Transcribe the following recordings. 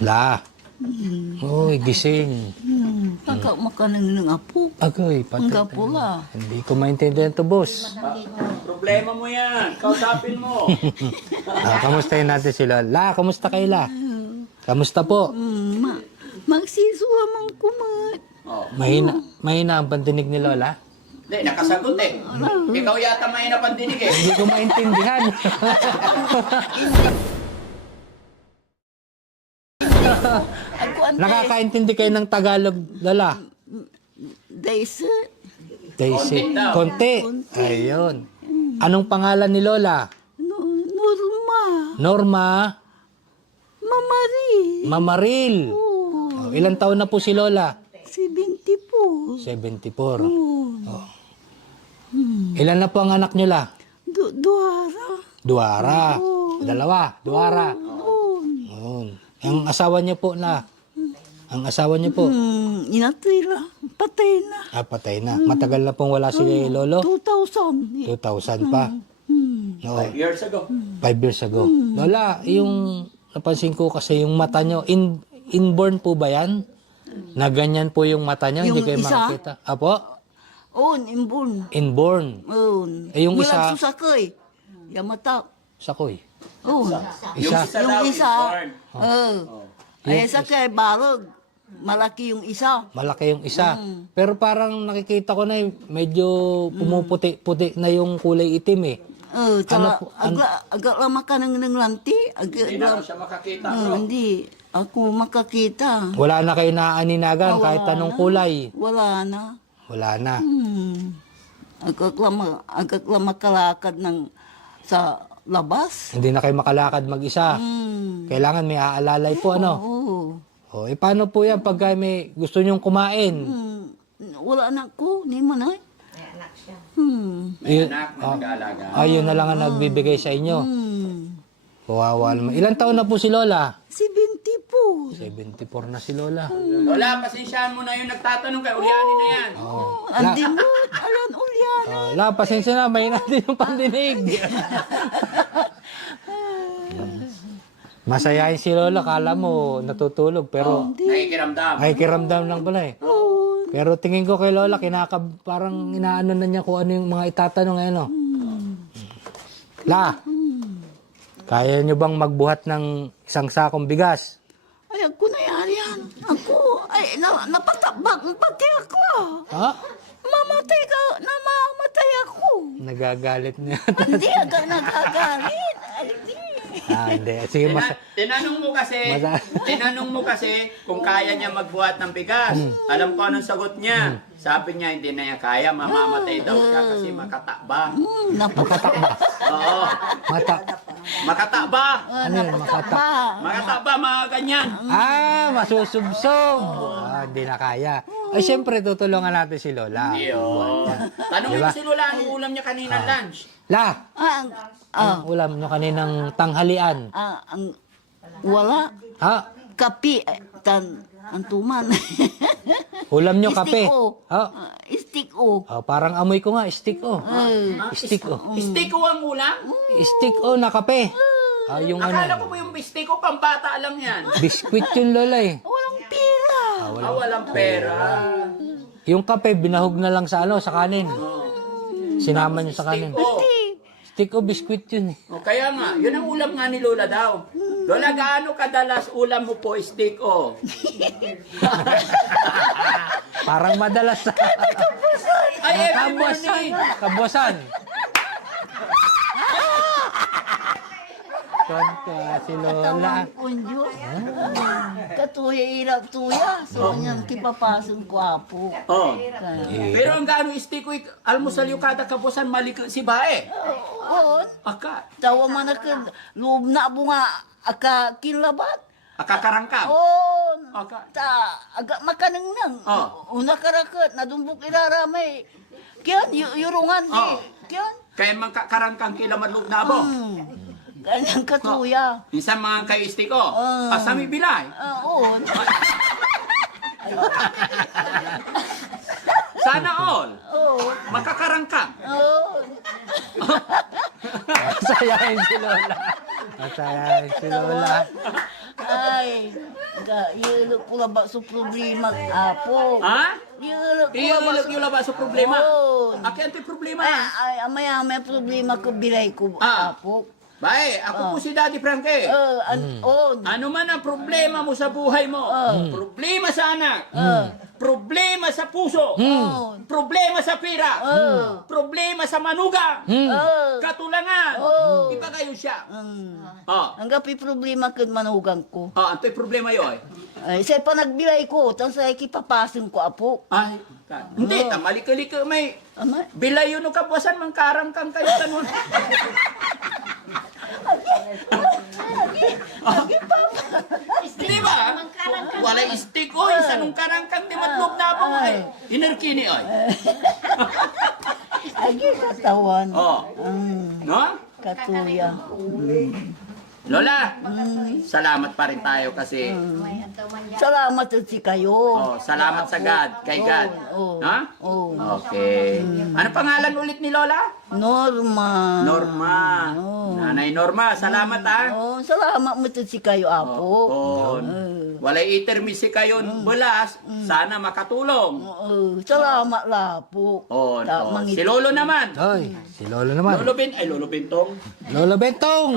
La. Uy, gising. Pagka makanang ng apo. Agoy, Ang patay. gapo ka. Hindi ko maintindihan to, boss. Problema mo yan. Kausapin mo. Kamustahin natin si Lola. La, kamusta kayo, La? Kamusta po? Magsisuha mang kumat. Oh. Mahina ang pandinig ni Lola? Hindi, nakasagot eh. Ikaw yata may napandinig eh. Hindi ko maintindihan. Ako ang Nakakaintindi kayo ng Tagalog, Lola? Daisy. Daisy. Konti daw. Konti. Ayun. Anong pangalan ni Lola? Norma. Norma Mamari. Mamaril. Oh, Oh, ilang taon na po si Lola? 70 po. 74. Oh. Ilan na po ang anak niyo, La? Duara. Duara. Dalawa. Duara. Oh. Yun. Ang asawa niyo po, La? Ang asawa niyo po? Inatira. Patay na. Patay na. Matagal na pong wala si Lolo? 2000. 2000 pa. Oo. 5 years ago. 5 years ago. Lola, yung napansin ko kasi yung mata nyo, inborn po ba yan? Na ganyan po yung mata nyo, hindi Yung kayo isa? makakita. Apo? On, imbun. Inborn. On. Eh, yung isa? Walang susakay. Yamata. Sakoy. On. Isa. Yung Yung isa isa. daw is born. Ay, sakay, barog. Malaki yung isa. Malaki yung isa. Pero parang nakikita ko na medyo pumuputi-puti na yung kulay itim eh. Tsaka, po- agak lama ka ng lanti. Hindi na raw siya makakita. Hindi. Ako makakita. Wala na kayo naaaninagan kahit Wala anong na. kulay. Wala na. Wala na. Agak lama kalakad ng sa labas. Hindi na kayo makalakad mag-isa. Kailangan may aalalay po ano. Oo. O, paano po yan pag may gusto nyong kumain? Wala na ko. Ni mo na. Ayun, Anak na nag-aalaga. ayun na lang ang nagbibigay sa inyo. Kawawa naman. Ilan taon na po si Lola? 70 po. 74 na si Lola. Lola, pasensyahan mo na yung nagtatanong kay Uliani na yan. Andinot. Alan ulyan. La, pasensya na. May natin yung pandinig. Masayahin si Lola. Kala mo natutulog. Pero Nakikiramdam. ay kiramdam lang pala eh. Pero tingin ko kay Lola, parang inaano na niya kung ano yung mga itatanong ngayon. No? La, kaya niyo bang magbuhat ng isang sakong bigas? Ay, ako na yan. Ako, ay, napatabag pati ako. Ha? Namamatay ako. Nagagalit niya. Hindi ako nagagalit. Ay, di. Hindi. Sige, Tinanong mo kasi kung kaya niya magbuhat ng bigas. Alam ko anong sagot niya. Sabi niya hindi na niya kaya, mamamatay daw siya kasi makatakba. Napatakba. Oo. Makatakba. Ano yun? Makatakba, mga ganyan. Masusubsob. Hindi na kaya. Ay, siyempre, tutulungan natin si Lola. Iyo. Tanungin mo si Lola anong ulam niya kanina lunch. La, Ah, ang ulam niyo kaninang tanghalian. ang wala. Ha? Kapi. Ang tuman. Ulam niyo kape. Stick o. Ha? Stick o. Parang amoy ko nga, stick o. Stick o. Steak ko ang ulam? Stick o na kape. Yung Akala ano, ko po yung steak ko pambata lang yan. biskwit yun, Lola eh. Walang pira. Walang pera. Yung kape, binahog na lang sa sa kanin. Sinama niyo sa kanin. Oh. Stick o biskwit yun eh. O kaya nga, yun ang ulam nga ni Lola daw. Lola, gaano kadalas ulam mo po steak o? Parang madalas sa Ay, every morning. kabusan. Tonto si Lola. Tawang punyo. Katuya irap tuya. So, niyang kipapasong kwapo. Oh. Pero ang gaano steak ko, almusal yung kada kabusan, malik si Bae. Oo. Aka. Tawa man ako. Loob na bunga. Aka kinlabat. Akakarangkang. Oo. Aka. Aga makanang nang. Oh. Una karakat. Nadumbok iraramay. Kiyan, yurungan Oh. Kiyan. Kaya magkakarangkang kilamadlog na abo. Ganyang katuya. Minsan mga kayo steak ko, Ah. asami bilay. Oo. Sana all. Oo. Makakarangkang. Oo. Masayahin si Lola. Masayahin si Lola. Ay, ilo pula ba sa problema apo. Ha? Ilo Iyo pula ba yung laba sa problema. Oo. Aki ang problema. Ay, amaya may problema ko bilay ko Ah. apo. Bae, ako po si Daddy Frankie. Ano man ang problema mo sa buhay mo? Problema sa anak. Problema sa puso. Problema sa pira. Problema sa manugang. Katulangan. Iba kayo siya. Ang gapi problema ko manugang ko. Anto'y problema yun. Ay, sa pa nagbilay ko, tang sa kipapasin ko apo. Ay, hindi, tamalik-alik may Ama, bilay yun o kapuasan, mangkarang kang kayo tanong. Di ba? Wala stick oy, sa nung karangkang di matlog na po ay. Inerkini ay. agi katawan. No? Katuya. Lola, salamat pa rin tayo kasi Salamat si kayo. salamat sa God, kay God. Ha? Oh. Okay. Ano pangalan ulit ni Lola? Norma. Norma. Nanay Norma, salamat ha. Salamat mo si kayo apo. Walay itermisi kayo bulas, sana makatulong. Salamat la po. Si Lolo naman. Ay, si Lolo naman. Lolo Bentong. Lolo Bentong!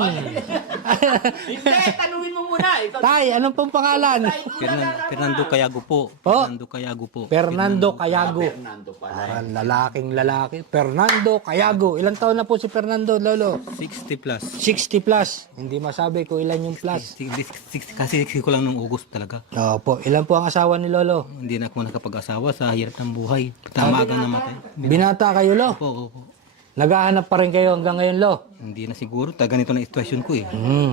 Hindi, tanungin mo muna. Ikaw, Tay, anong pong pangalan? Fernando Cayago po. Po? Fernando Cayago po. Fernando Cayago. Fernando pala. Parang lalaking lalaki. Fernando Cayago. Ilang taon na po si Fernando, Lolo? 60 plus. 60 plus. Hindi masabi kung ilan yung plus. Kasi 60 ko lang nung August talaga. Opo. Ilan po ang asawa ni Lolo? Hindi na ako nakapag-asawa sa hirap ng buhay. Tamagang namatay. Binata kayo, Lo? Opo. Naghahanap pa rin kayo hanggang ngayon, Lo? Hindi na siguro. Ganito na situasyon ko eh.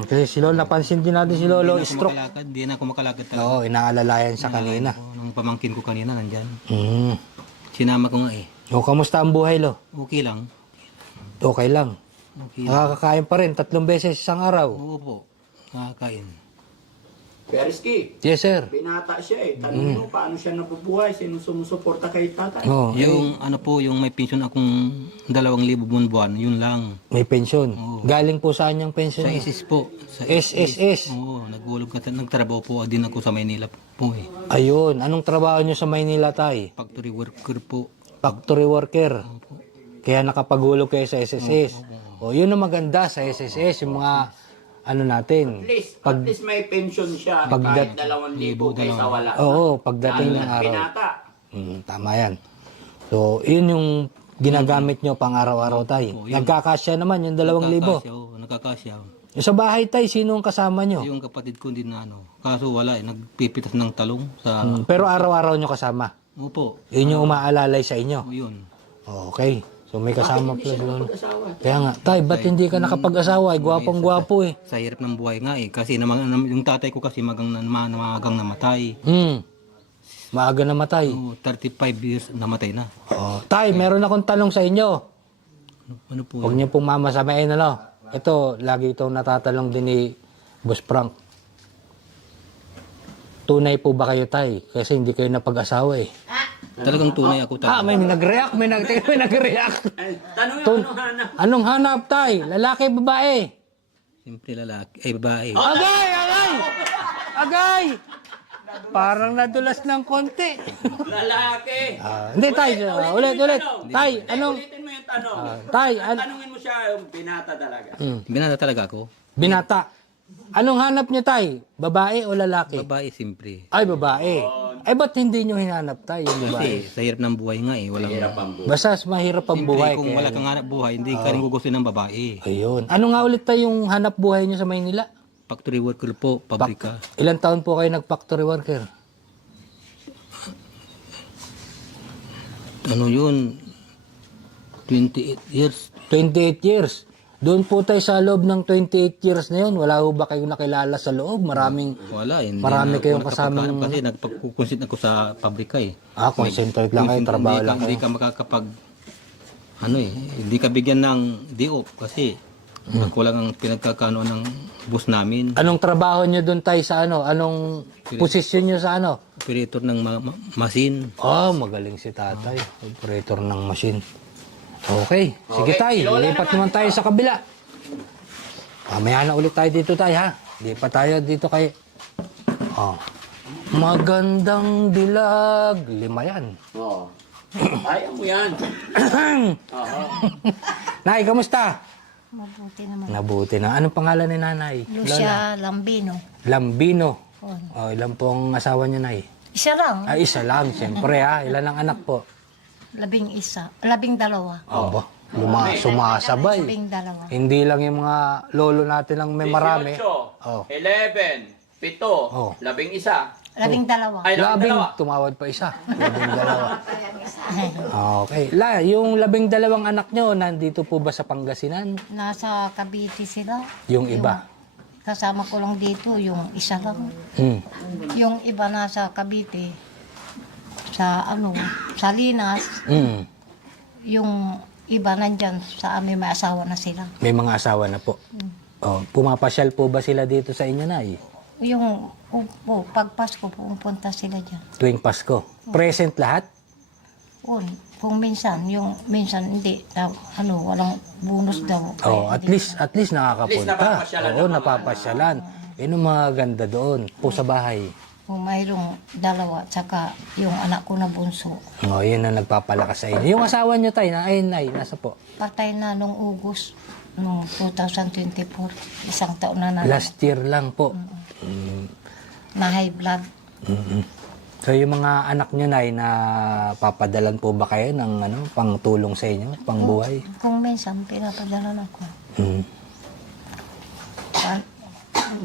Kasi si Lolo, napansin din natin si Lolo, stroke. Hindi na ako makalakad talaga. Oo, inaalalayan sa kanina. Nung pamangkin ko kanina nandyan. Mm. Sinama ko nga eh. O, kamusta ang buhay, Lo? Okay lang. Okay lang. Okay lang. Nakakakain pa rin, 3 beses isang araw. Oo po. Nakakain. Periski, Yes, sir. binata siya eh. Tanong mo, paano siya nabubuhay? Sino sumusuporta kay tatay? Oh, Yung ano po, yung may pension akong 2,000 buwan-buwan, yun lang. may pensyon. Galing po saan yung pensyon Sa niya? ISIS po. Sa SSS. Oo, nagtrabaho po din ako sa Maynila po eh. Ayun. Anong trabaho nyo sa Maynila, Tay? Factory worker po. Factory worker. Kaya nakapagulog kayo sa SSS. O, yun ang maganda sa SSS. Yung mga, ano natin. At least may pension siya kahit 2,000 kaysa wala. Oo, pagdating ng araw. Binata. Tama yan. So, yun yung ginagamit nyo pang araw-araw, Tay. Nagkakasya naman yung 2,000. Nakakasya. Yung sa bahay, Tay, sino ang kasama nyo? Yung kapatid ko din na ano. Kaso wala eh, nagpipitas ng talong sa... Pero araw-araw nyo kasama. Opo. Yun yung umaalalay sa inyo. Yun. Okay. So may kasama pala doon. Kaya nga, Tay, ba't hindi ka nakapag-asawa? Gwapong-gwapo eh. Sa hirap ng buhay nga eh. Kasi yung tatay ko kasi magang namatay. Maaga namatay. 35 years namatay na. Oh, Tay, meron akong tanong sa inyo. Ano po? Huwag niyo pong mamasamain, ano? Ito, lagi itong natatalong din ni Boss Frank. Tunay po ba kayo, Tay? Kasi hindi kayo napag-asawa eh. Talagang tunay ako talaga. May nag-react, may nag-react. Tanong yung anong hanap. Anong hanap, Tay? Lalaki, babae? Siyempre lalaki. Ay, babae. Agay! Agay! Agay! Parang nadulas ng konti. Lalaki. Hindi, Tay. Ulit. Tay, anong... Ulitin mo yung tanong. Tay, Tanungin mo siya yung binata talaga. Binata talaga ako. binata. Anong hanap niyo, Tay? Babae o lalaki? Babae, siyempre. Ay, babae. Ay, ba't hindi nyo hinanap, Tay, yung babae? Kasi sa hirap ng buhay nga eh. Walang... Hirap ang buhay. Basta mahirap ang buhay. Kung kaya- wala kang hanap buhay, hindi ka rin gugustuhin ng babae. Ayun. Ano nga ulit tayo yung hanap buhay niyo sa Maynila? Factory worker po, pabrika. Ilang taon po kayo nag-factory worker? Ano yun? 28 years. 28 years. Doon po tayo sa loob ng 28 years na yun. Wala ho ba kayong nakilala sa loob? Maraming... Wala. Hindi Marami na kayong ako kasamang- nakapaghanap Kasi nagpag-concentrate ako sa pabrika eh. Concentrate lang kayo, trabaho lang Hindi kayo. ka makakapag... Ano eh, hindi ka bigyan ng day-off kasi kulang ang pinagkakano ng bus namin. Anong trabaho nyo doon tayo sa ano? Anong posisyon nyo sa ano? Operator ng machine. Magaling si tatay. Operator ng machine. Okay. Sige, Okay, tay. si Lola Lipat naman. naman tayo sa kabila. Mamaya na ulit tayo dito, tay, ha? Lipat tayo dito kay Oh. Magandang dilag. 5 yan. Oo. Kaya mo yan. Oo. Nay, kamusta? Mabuti naman. Nabuti na. Anong pangalan ni nanay? Lucia Lambino. Lambino. Oh. Oh, ilan po ang asawa niyo, nay? Isa lang. Ay, isa lang. Siyempre, ha. Ilan ang anak po? 12. Oh, sumasabay. 12. Hindi lang yung mga lolo natin lang may marami. 18, Oh. 11, 7, Oh. 11. 12. Ay, Labing, 12. tumawad pa isa. 12. Okay. Yung 12 anak nyo, nandito po ba sa Pangasinan? Nasa Cavite sila. Yung iba? Kasama ko lang dito, yung isa lang. Hmm. Yung iba nasa Cavite. Sa sa Linas. Hmm. Yung iba nandyan sa amin, may asawa na sila. May mga asawa na po. Oh, pumapasyal po ba sila dito sa inyo, nay? Yung pag Pasko, pupunta sila dyan. Tuwing Pasko. Present lahat? Kung minsan, minsan hindi, walang bonus daw. Oh, at least nakakapunta. napapasyalan Oo, ng mga napapasyalan. Yun ang mga ganda doon. Po sa bahay. Kung mayroong 2, tsaka yung anak ko na bunso. Oh, yun ang nagpapalakas sa inyo. Yung asawa nyo, tay, nay, nasa po? Patay na nung August, nung 2024. Isang taon na Last year lang po. na high blood. Mm-mm. So yung mga anak nyo, nay, na papadalan po ba kayo ng pangtulong sa inyo, pangbuhay? Kung minsan, pinapadala ako. Mm.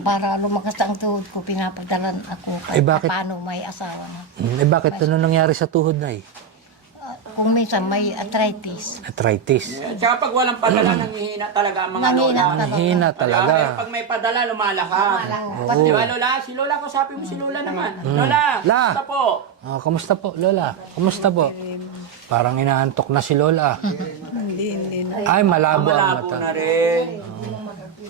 Para lumakas ang tuhod ko, pinapadalan ako. Eh, bakit? Paano may asawa na. Bakit ano nangyari sa tuhod, nay? Kung minsan may arthritis. Arthritis. Tsaka pag walang padala, nanghihina talaga ang mga Nanghihina lola. talaga. Hina talaga. Kaya pag may padala, lumalakad. Di ba, Lola? Si Lola, kusapin mo si Lola naman. Lola, La. basta po. Oh, kamusta po, Lola? Kamusta po? Parang inaantok na si Lola. Hindi na. Ay, malabo ang Malabo mata. na rin.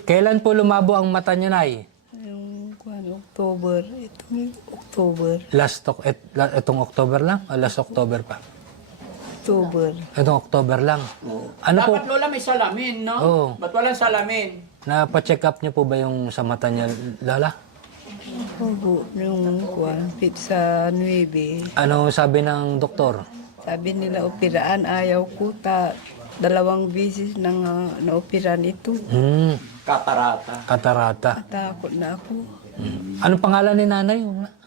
Kailan po lumabo ang mata niyo, nay? Yung October, itong October. Itong October lang? O last October pa? October. Itong October lang. Ano po? Dapat, Lola, may salamin, no? Oo. Ba't walang salamin? Napa-check up niyo po ba yung sa mata niya, Lola? Opo, yung fit sa 9. Ano sabi ng doktor? Sabi nila, opiraan, ayaw ko. 2 beses nang naopiran ito. Katarata. Katarata. Takot na ako. Anong pangalan ni nanay?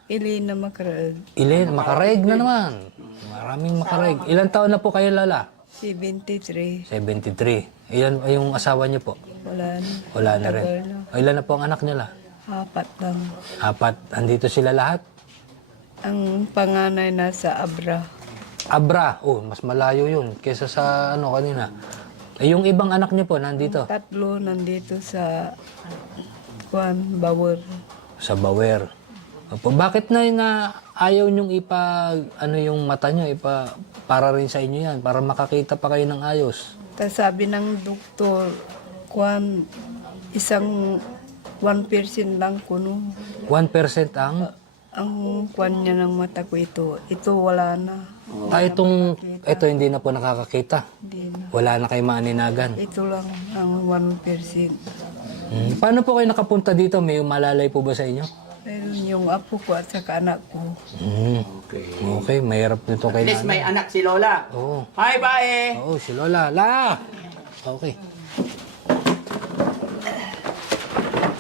Elena Macarad, Ilen, makaraig na naman. Maraming makaraig. Ilan taon na po kayo, Lola? 73. 73. Ilan yung asawa niyo po? Wala na. Wala na rin. Tagal na. O, ilan na po ang anak niyo, la? 4 lang. 4. Andito sila lahat? Ang panganay nasa Abra. Abra. Oh, mas malayo yun kaysa sa kanina. Eh, yung ibang anak niyo po, nandito? 3 nandito sa Bawor. Sa Bawer. Opo, bakit na ayaw niyong yung mata niyo, para rin sa inyo yan, para makakita pa kayo ng ayos? Tapos sabi ng doktor, isang 1% lang kuno. 1% ang? Ang kwan niya ng mata ko ito. Ito wala na. Ito hindi na po nakakakita. Hindi na. Wala na kayo maaninagan. Ito lang ang 1%. Paano po kayo nakapunta dito? May malalay po ba sa inyo? Meron yung apo ko at saka anak ko. Okay, mahirap nito kay At least may nanay. anak si Lola. Oo. Hi, bye! Oo, si Lola. La! Okay.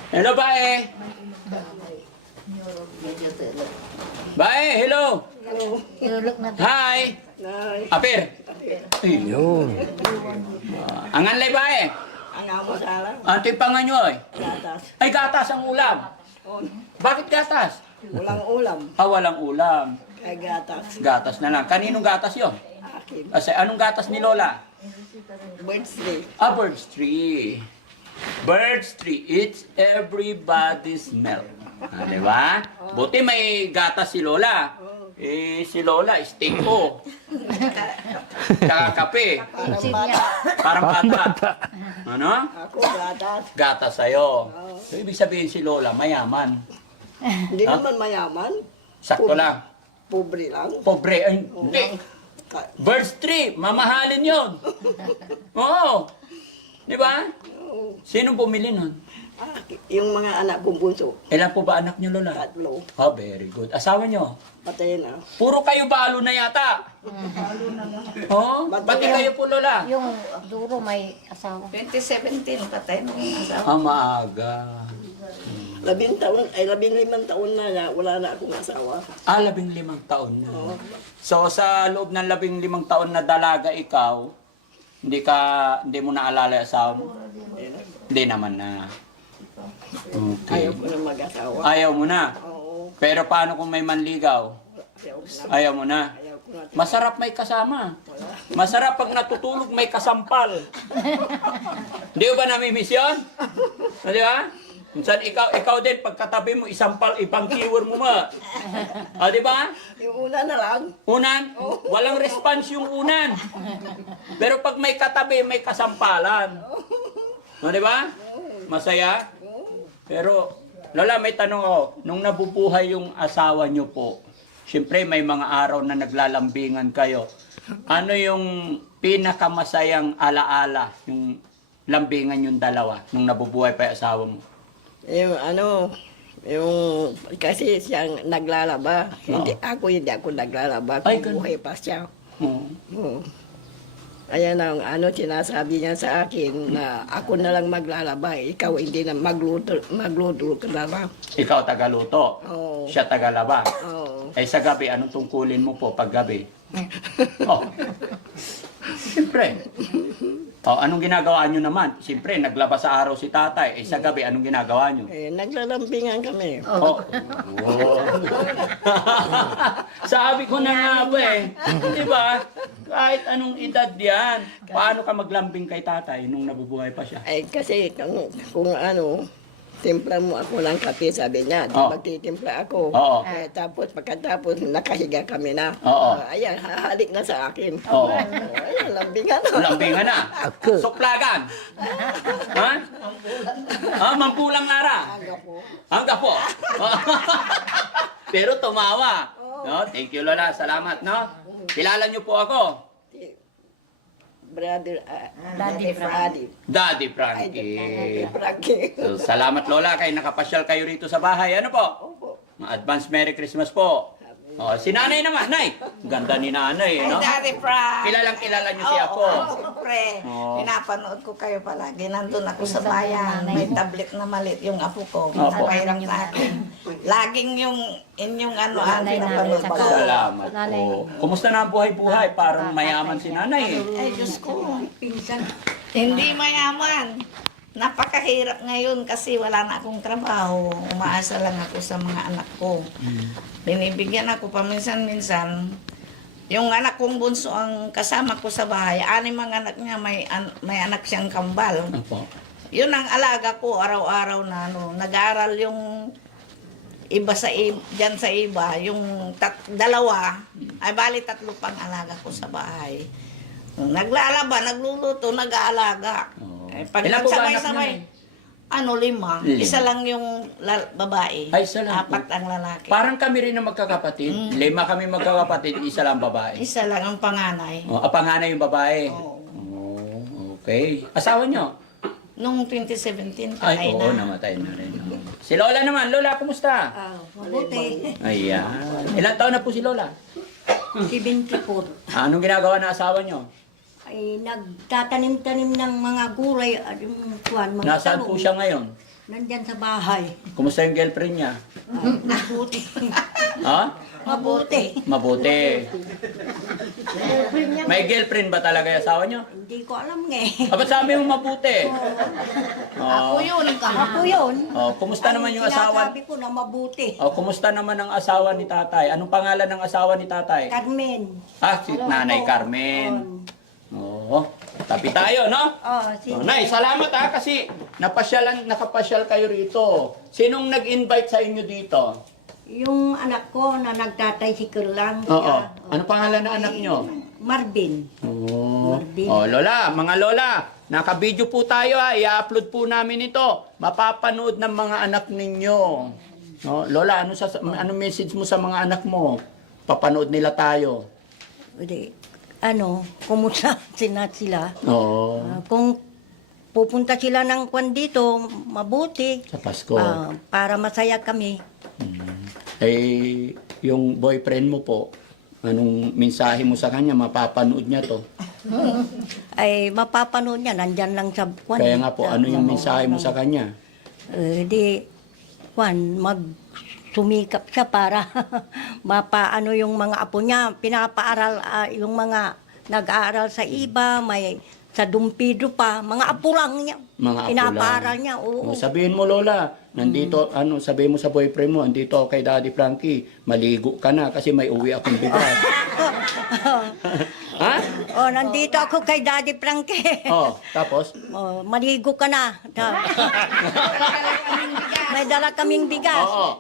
Hello, bye! Bye, hello! Ilulok na Hi! Apir! Yun. Ang anlay bye! Ang timpangan nyo ay? Ay, gatas ang ulam. Bakit gatas? Walang ulam, Walang ulam. kay gatas. Gatas na lang. Kaninong gatas yun? Akin. Kasi anong gatas ni Lola? Birds day. Bird's tree. Bird's tree. It's everybody's milk. Di ba? Buti may gatas si Lola. Si Lola, steak ko. Tsaka kape. Parang bata. Ano? Ako gatas. Gatas sa'yo. So, ibig sabihin si Lola, mayaman. Hindi naman mayaman. Sakto lang. Pobre lang. Pobre. Ay, hindi. Bird's tree. Mamahalin yon. Oo. Di ba? Sino bumili nun? Yung mga anak kong bunso, Ilan po ba anak niyo, Lola? 3. Oh, very good. Asawa niyo? Patay na. Puro kayo balo na yata. Oh, pati kayo po, Lola. Yung duro may asawa. 2017, patay nung asawa. Maaga. 15 taon na niya, wala na akong asawa. 15 taon na. So sa loob ng 15 taon na dalaga ikaw, hindi mo naalala yung asawa mo? Hindi naman na. Okay. Ayaw ko na mag-asawa. Ayaw mo na. Oo. Pero paano kung may manligaw? Ayaw mo na. Ayaw ko na. Masarap may kasama. Masarap pag natutulog may kasampal. Di ba namimiss yun? Di ba? Minsan ikaw din, pagkatabi mo, isampal, ibang keyword mo ma. Di ba? Yung una na lang. Unan, walang response yung unan. Pero pag may katabi, may kasampalan. Di ba? Masaya? Pero, Lola, may tanong ako. Nung nabubuhay yung asawa nyo po, siyempre may mga araw na naglalambingan kayo. Ano yung pinakamasayang alaala, yung lambingan yung dalawa, nung nabubuhay pa yung asawa mo? Kasi siyang naglalaba. Hindi ako naglalaba. Ay, Kung buhay pa siya. Oo. Oo. Ayan ang sinasabi niya sa akin na ako na lang maglalaba, ikaw hindi na magluto ka na lang. Ikaw tagaluto, Oo. siya tagalaba. Oo. Eh sa gabi, anong tungkulin mo po pag gabi? Oh. Siyempre. Oh, anong ginagawa nyo naman? Siyempre, naglaba sa araw si tatay. Eh sa gabi, anong ginagawa nyo? Naglalambingan kami. Oh. Oh. Sabi ko na nga ba eh. Di ba? Kahit anong edad yan. Paano ka maglambing kay tatay nung nabubuhay pa siya? Ay kasi kung timpla mo ako ng kape, sabi niya. Oo. Magtitimpla ako. Oo. Tapos pagkatapos nakahiga kami na. Oo. Ayan, hahalik na sa akin. Oo. Ayan, lambingan na. Lambingan na. Suklagan. Ha? Mampulang Lara. Hangga po. Pero tumawa. No? Thank you, Lola. Salamat, no? Kilala niyo po ako. Brother, Daddy Daddy. Daddy Ay, Frankie. Frankie. So, salamat, Lola, kay nakapasyal kayo rito sa bahay. Ano po? Opo. Advance Merry Christmas po. Oh, si nanay naman, nay. Ganda ni nanay, no? Daddy Frank. Kilalang-kilala niyo si Apo. Siyempre, Oo. pinapanood ko kayo palagi. Nandun ako sa bayan. May tablet na maliit yung apo ko. Opo. Napahirap na ako. Laging yung inyong Nanay pinapanood namin, ko. saka- Salamat Nanay. po. Kumusta na ang buhay-buhay? Parang mayaman si nanay. Ay, Diyos ko. Hindi mayaman. Napakahirap ngayon kasi wala na akong trabaho. Umaasa lang ako sa mga anak ko. Binibigyan ako paminsan-minsan. Yung anak kong bunso ang kasama ko sa bahay. 6 ang anak niya, may anak siyang kambal. Opo. Yun ang alaga ko araw-araw na nag-aaral yung iba dyan sa iba, yung dalawa, ay bali 3 pang alaga ko sa bahay. Naglalaba, nagluluto, nag-aalaga. Oo. Eh, pag Ilan po ba anak nagsabay-sabay, niyo, 5. Lima. Isa lang yung babae. Ay, isa lang 4 ang lalaki. Parang kami rin na magkakapatid. 5 kami magkakapatid, isa lang babae. Isa lang ang panganay. Oh, panganay yung babae. Oo. Oh, okay. Asawa nyo? Nung 2017, Ay, patay oo, na. namatay na rin. Si Lola naman. Lola, kumusta? Mabuti. Ayan. Ilan taon na po si Lola? 74. Anong ginagawa ng asawa nyo? Ay nagtatanim-tanim ng mga gulay at yung kuwan, mga Nasaan po talong. siya ngayon? Nandyan sa bahay. Kumusta yung girlfriend niya? Mabuti. Ha? Mabuti. Mabuti. May girlfriend ba talaga yung asawa nyo? Hindi ko alam nga eh. Ba't sabi mo mabuti? Ako Oh, yun. Ako yun. oh, kumusta naman yung asawa? Sinasabi ko na mabuti. Oh, kumusta naman ang asawa ni tatay? Anong pangalan ng asawa ni tatay? Carmen. Ah, si Nanay Carmen. Oo. Tapi tayo, no? Oh, si Oh, Nay, salamat ha kasi nakapasyal kayo rito. Sinong nag-invite sa inyo dito? yung anak ko na nagtatay-sikil lang. Oo. siya. Ano pangalan ng anak nyo? Marvin. Oo. Marvin. Oh, Lola, mga Lola, naka-video po tayo ha. I-upload po namin ito. Mapapanood ng mga anak ninyo. No, Lola, ano message mo sa mga anak mo? Papanood nila tayo. Hindi. Kumusta sila? Oo. Kung pupunta sila ng kwan dito, mabuti. Sa Pasko. Para masaya kami. Eh, yung boyfriend mo po, anong mensahe mo sa kanya? Mapapanood niya to. Ay, mapapanood niya, nandyan lang sa kwan. Kaya nga po, ano yung mensahe mo sa kanya? Di, kwan, sumikap siya para mapaano yung mga apo niya. Pinapaaral, yung mga nag-aaral sa iba, may sa Dumpido pa, mga apo lang niya. Mga apo Pinapaaral lang. niya, oo. Sabihin mo, Lola, nandito, sabihin mo sa boyfriend mo, andito ako kay Daddy Frankie, maligo ka na kasi may uwi akong bigas. Ha? Nandito ako kay Daddy Frankie. Tapos? Maligo ka na. May dala kaming bigas. Oo.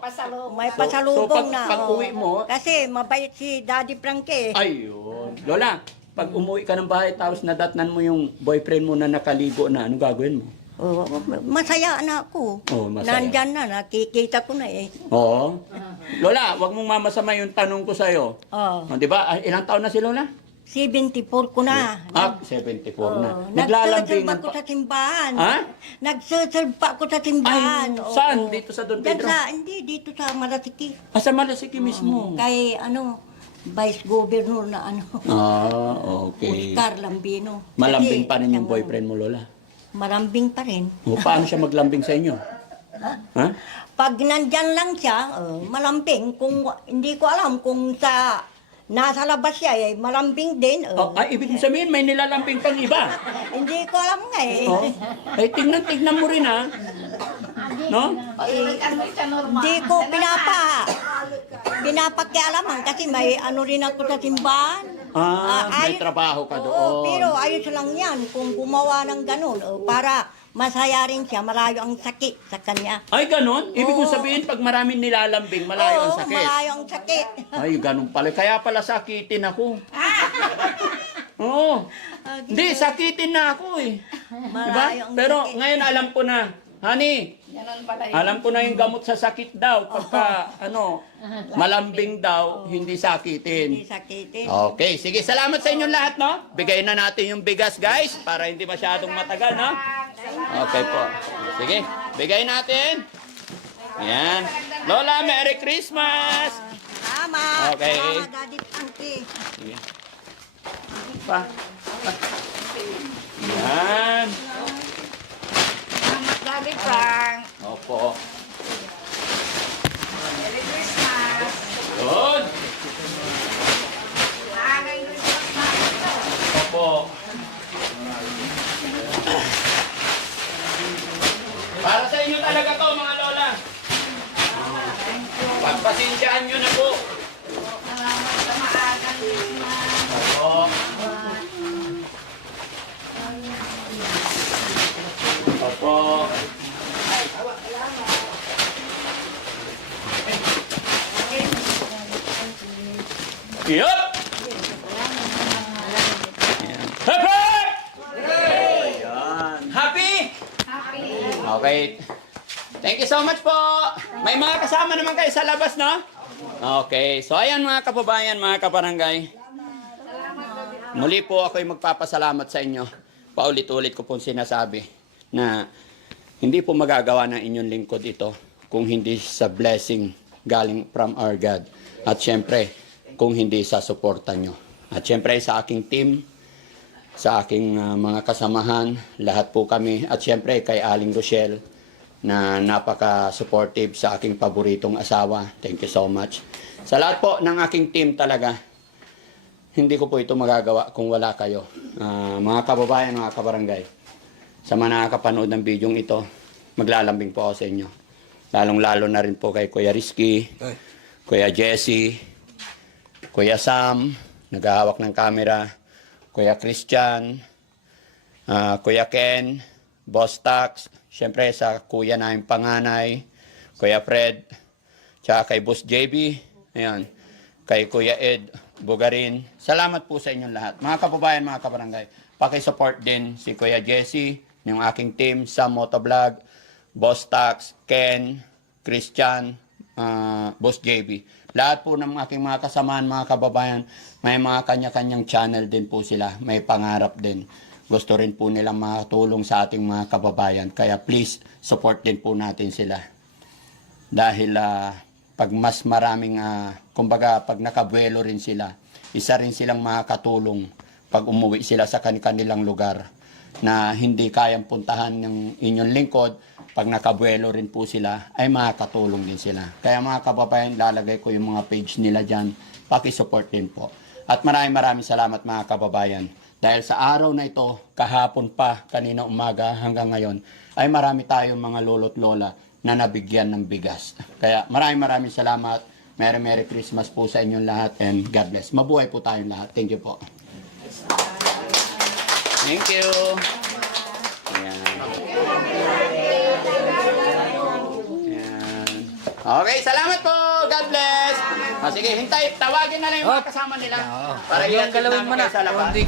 May pasalubong na. Pag uwi mo, Kasi mabait si Daddy Frankie. ayun. Lola, pag umuwi ka ng bahay tapos nadatnan mo yung boyfriend mo na nakaligo na, ano gagawin mo? Masaya na ako. Masaya. Nandyan na, nakikita ko na eh. Oo. Lola, wag mong mamasama yung tanong ko sa'yo. Di ba? Ilang taon na si Lola? 74 ko na. 74 na. Nagsusurb Naglalambingan ako pa. sa simbahan. Ha? Nagsusurb pa ako sa simbahan. Ay, saan? Dito sa Don Pedro? Hindi, dito sa Malasiki. Sa Malasiki mismo. Kay Vice Governor na Okay. Oscar Lambino. Malambing Kasi, pa rin yung siyang- boyfriend mo, Lola. Malambing pa rin. Paano siya maglambing sa inyo? Ha? Pag nandyan lang siya, malambing. Kung hindi ko alam kung nasa labas siya, malambing din. Ibig sabihin, may nilalambing pang iba. Hindi ko alam nga eh. Tignan mo rin, ha? No? Hindi ko pinapakialaman kasi may ano rin ako sa simbahan. May trabaho ka doon. Oo, pero ayos lang yan kung gumawa ng ganun. Para masaya rin siya, malayo ang sakit sa kanya. Ay, ganon? Ibig mo sabihin, pag maraming nilalambing, malayo ang sakit. Malayo ang sakit. Ay, ganun pala. Kaya pala sakitin ako. Oo. Hindi, sakitin na ako eh. Diba? Malayo ang Pero sakit. ngayon alam ko na. Honey, alam ko na yung gamot sa sakit daw. Pagka, malambing daw, hindi sakitin. Hindi sakitin. Okay, sige. Salamat sa inyong lahat, no? Bigay na natin yung bigas, guys, para hindi masyadong matagal, no? Okay po. Sige, bigay natin. Ayan. Lola, Merry Christmas! Tama. Okay. Tama, Daddy Frankie. Sige. Pa. Ayan. Salamat, Daddy Frank. Opo. Merry Christmas. Good. Merry Christmas. Opo. Para sa inyo talaga to, mga lola. Pagpasensyahan nyo na po. Salamat sa maagang Christmas. Opo. Opo. Yup! Happy! Ayan. Happy? Okay. Thank you so much po. May mga kasama naman kayo sa labas, no? Okay. So, ayan mga kababayan, mga kabarangay. Muli po ako'y magpapasalamat sa inyo. Paulit-ulit ko pong sinasabi na hindi po magagawa ng inyong lingkod ito kung hindi sa blessing galing from our God. At syempre, kung hindi sa suporta nyo. At syempre sa aking team, sa aking mga kasamahan, lahat po kami. At syempre kay Aling Rochelle na napaka-supportive sa aking paboritong asawa. Thank you so much. Sa lahat po ng aking team talaga, hindi ko po ito magagawa kung wala kayo. Mga kababayan, mga kabarangay, sa mga nakakapanood ng video ito, maglalambing po ako sa inyo. Lalong-lalo na rin po kay Kuya Rizky, Kuya Jesse, Kuya Sam, naghahawak ng camera, Kuya Christian, Kuya Ken, Boss Tax, syempre sa kuya namin panganay, Kuya Fred, tsaka kay Boss JB, ayan, kay Kuya Ed Bugarin. Salamat po sa inyong lahat. Mga kababayan, mga kabarangay, pakisupport din si Kuya Jesse, yung aking team, sa Motovlog, Boss Tax, Ken, Christian, Boss JB. Lahat po ng aking mga kasamaan, mga kababayan, may mga kanya-kanyang channel din po sila. May pangarap din. gusto rin po nilang makatulong sa ating mga kababayan. Kaya please, support din po natin sila. Dahil pag mas maraming, kumbaga pag nakabuelo rin sila, isa rin silang makakatulong pag umuwi sila sa kanilang lugar na hindi kayang puntahan ng inyong lingkod. Pag nakabuelo rin po sila, ay makakatulong din sila. Kaya mga kababayan, lalagay ko yung mga page nila dyan. Pakisupport din po. At maraming salamat mga kababayan. Dahil sa araw na ito, kahapon pa, kanina umaga hanggang ngayon, ay marami tayong mga lolo't lola na nabigyan ng bigas. Kaya maraming salamat. Merry Christmas po sa inyong lahat and God bless. Mabuhay po tayong lahat. Thank you po. Thank you. Ayan. Ayan. Okay, salamat po. God bless. Sige, hintay. Tawagin na lang yung mga kasama nila. Para Yung ihatid galawin namin mo na. kayo sa labas. Kung di ka